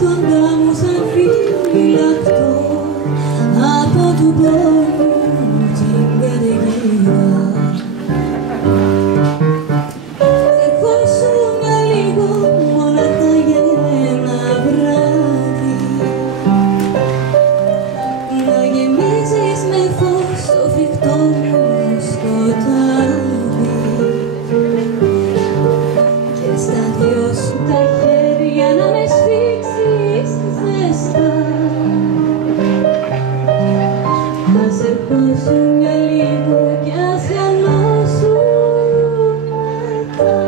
κοντά μου σαν φυλακτό από του πόνου την καταιγίδα. Ερχόσουν για λίγο μονάχα για ένα βράδυ να γεμίζεις με φως το φρικτό μου σκοτάδι και στα δυο σου τα χέρια να με σφίξεις ζεστά. Ας ερχόσουν για λίγο κι ας χανώσουν μετά.